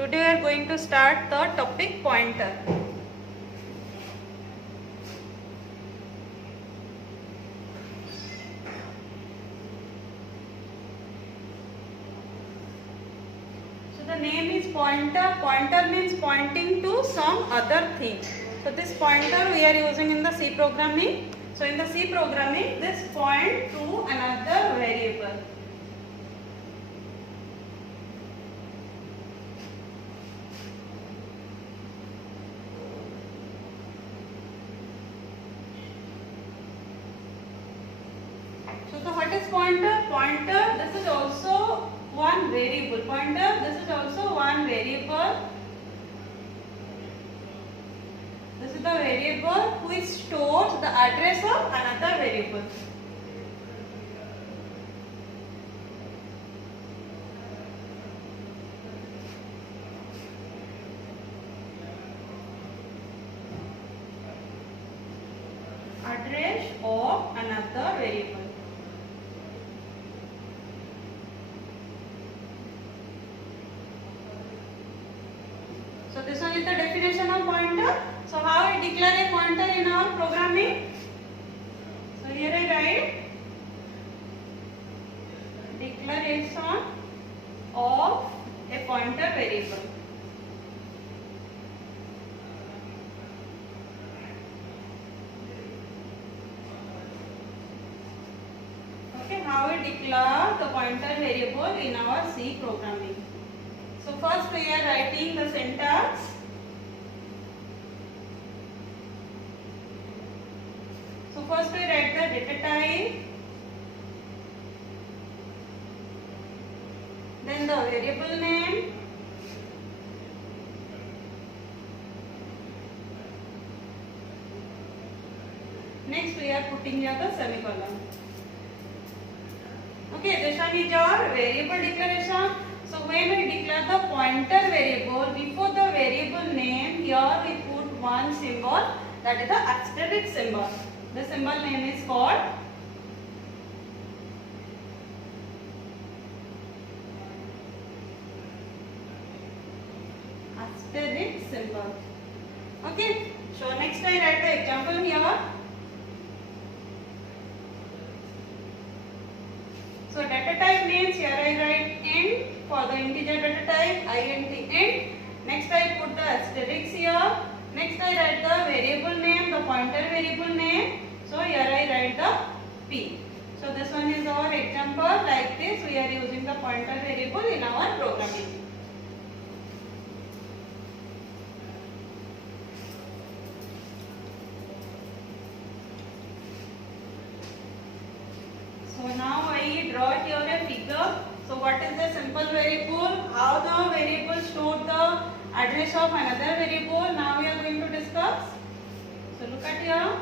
Today we are going to start the topic pointer. So the name is pointer. Pointer means pointing to some other thing. So this pointer we are using in the C programming. So in the C programming, this point to another variable. So what is pointer? Pointer, this is also one variable. Pointer, this is also one variable. This is the variable which stores the address of another variable. Address of another variable. So this one is the definition of pointer. So how we declare a pointer in our programming? So here I write declaration of a pointer variable. Okay, how we declare the pointer variable in our C programming. So first we are writing the syntax. So first we write the data type, then the variable name, next we are putting here the semicolon. Okay, this one is our variable declaration. So when we declare the pointer variable, before the variable name, here we put one symbol, that is the asterisk symbol. The symbol name is called asterisk symbol. Okay, so next I write the example here. So data type means here I write int for the integer data type, int. Next I put the asterisk here. Next I write the variable name, the pointer variable name. So here I write the p. So this one is our example. Like this we are using the pointer variable in our programming. So now I draw here a figure. So what is the simple variable? How the variable store the address of another variable? Now we are going to discuss. So look at here.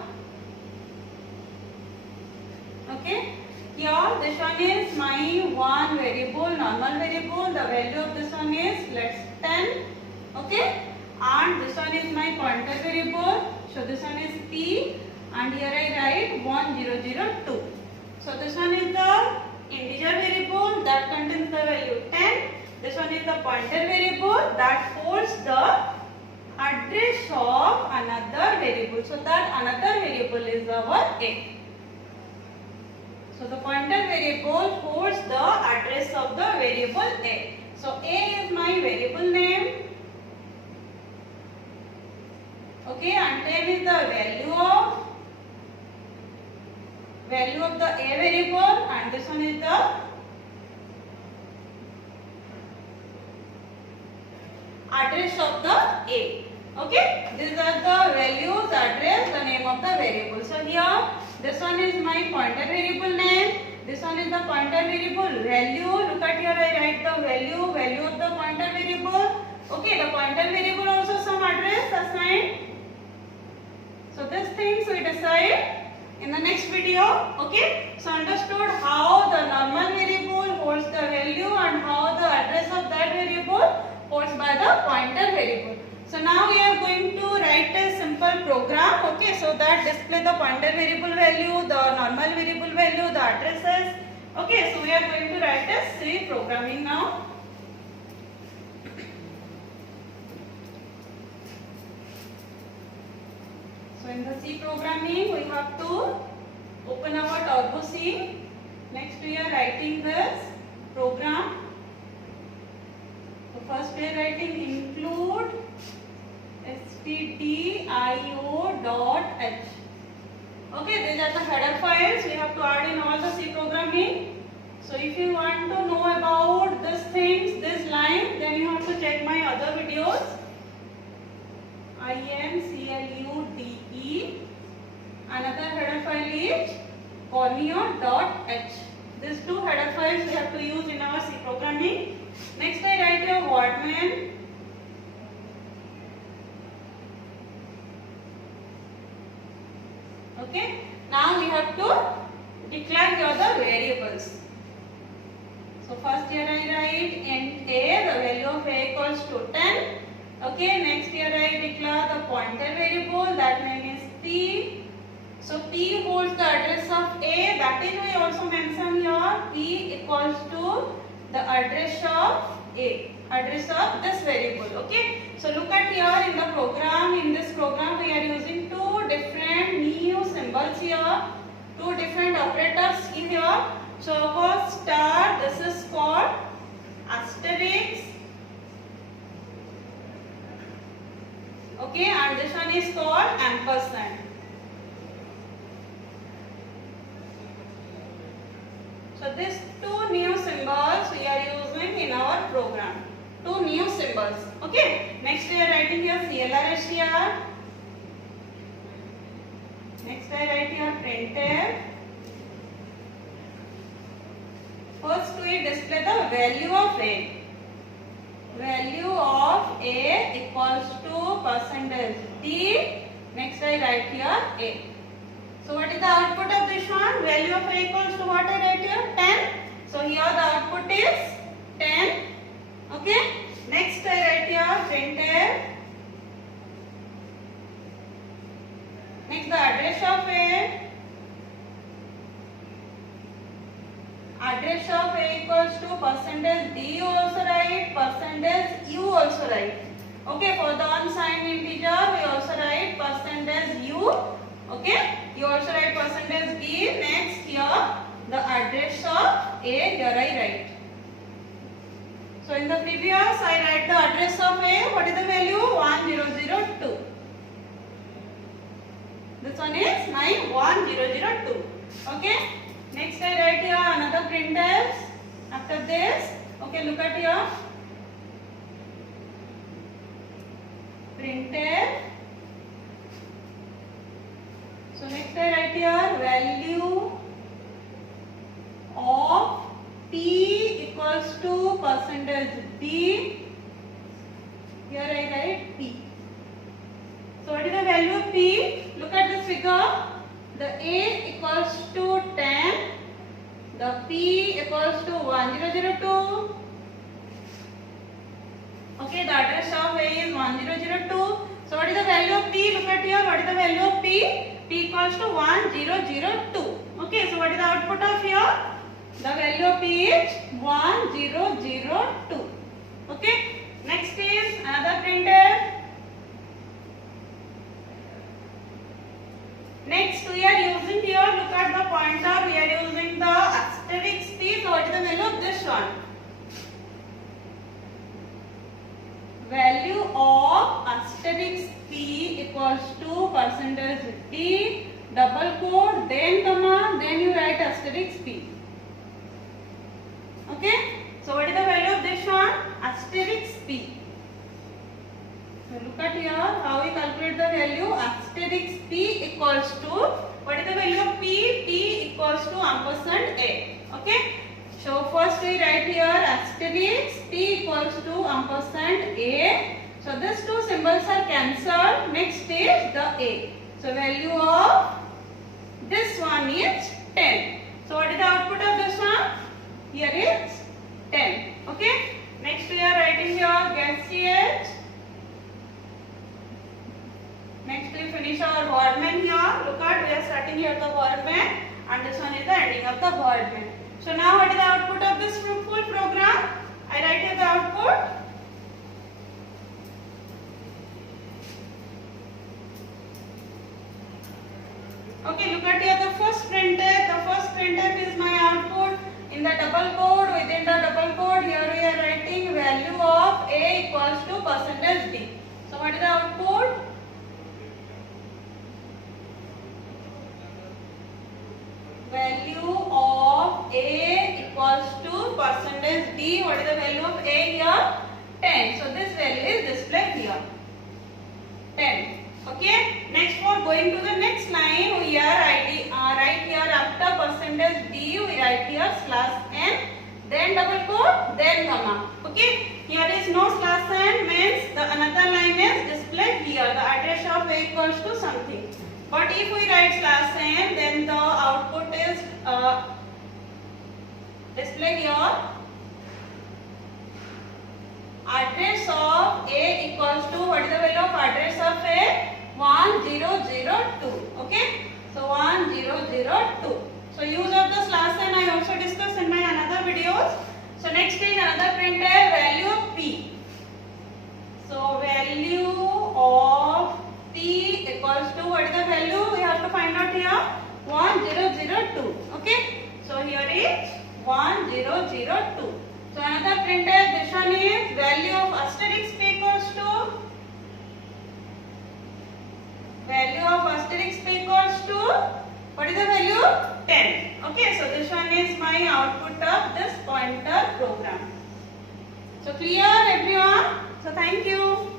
Okay. Here this one is my one variable, normal variable. The value of this one is let's 10. Okay. And this one is my pointer variable. So this one is p. And here I write 1002. So this one is the integer variable that contains the value 10. This one is the pointer variable that holds the address of another variable. So that another variable is our a. So the pointer variable holds the address of the variable a. So a is my variable name. Okay, and 10 is the value of the a variable, and this one is the address of the a. Okay, these are the values, address, the name of the variable. So here this one is my pointer variable name, this one is the pointer variable value. Look at here, I write the value of the pointer variable. Okay, the pointer variable also some address assigned. So these things we decide in the next video. Okay, so understood how the normal variable holds the value and how the address of that variable holds by the pointer variable. So now we are going to write a simple program. Okay, so that display the pointer variable value, the normal variable value, the addresses. Okay, so we are going to write a C programming now. So in the C programming, we have to open our Turbo C. Next we are writing this program. So first we are writing include stdio.h. Okay, these are the header files we have to add in all the C programming. So if you want to know about these things, this line, then you have to check my other videos. include. Another header file is corneo.h. These two header files we have to use in our C programming. Next I write your wordman. Okay. Now we have to declare here the variables. So first here I write int a, the value of a equals to 10. Okay. Next here I declare the pointer variable, that name is p. So p holds the address of a, that is we also mention here p equals to the address of a, address of this variable. Okay. So look at here in the program, in this program we are using two different new symbols here, two different operators in here. So for star, this is called asterisk. Okay, and this one is called ampersand. So these two new symbols we are using in our program. Two new symbols. Okay. Next we are writing here CLRH here. Next I write here printf. First we display the value of a. Value of a equals to percentage d. Next I write here a. So what is the output of this one? Value of a equals to what I write here? 10. So here the output is 10. Okay. Next I write here printf. Next the address of a. Address of a equals to percentage d you also write, percentage u also write. Okay. For the unsigned integer we also write percentage u. Okay. You also write percentage d. Next here the address of a, here I write. So in the previous I write the address of a. What is the value? 1002. This one is my 1002. Okay. Next I write here another printf. After this, okay, look at here. Printf. So next I write here value of p equals to percentage d. Here I write p. So what is the value of p? Look at this figure. The a equals to 10. The p equals to 1002. Okay, the address of a is 1002. So what is the value of p? Look at here. What is the value of p? P equals to 1002. Okay, so what is the output of here? The value of p is 1002. Okay. Next is another printf. Next we are using here, look at the pointer, we are using the asterisk p. So what is the value of this one? Value of asterisk p equals to percentage d, double quote, then comma, then you write asterisk p. Okay. So what is the value of this one? Asterisk p. So look at here how we calculate the value. Asterisk p equals to, what is the value of p? P equals to ampersand a. Okay. So first we write here asterisk p equals to ampersand a. So these two symbols are cancelled. Next is the a. So value of this one is 10. So what is the output of this one? Here is 10. Okay. Next we are writing here get ch. Next we finish our wordman here. Look at, we are starting here the wordman and this one is the ending of the wordman. So now what is the output of this full program? I write here the output. Okay, look at here the first printf. The first printf is my output. In the double quote, within the double quote, here we are writing value of a equals to percentage d. So what is the output? Value of a equals to percentage d. What is the value of a here? 10. So this value is displayed here. 10. Okay. Next, for going to the next line, we are write here after percentage d, we write here /n, then double quote, then comma. Okay. Here is no /n, means the another line is displayed here. The address of a equals to something. But if we write /n, then the output is displayed here. Address of a equals to, what is the value of address of a? 1002. Okay, so 1002. So use of the /n I also discussed in my another videos. So next is another printf, value of p. So value of p equals to, what is the value? We have to find out here 1002. Okay, so here is 1002. So another printf, this one is value of asterisk p equals to, value of asterisk p equals to, what is the value? 10. Okay, so this one is my output of this pointer program. So clear everyone? So thank you.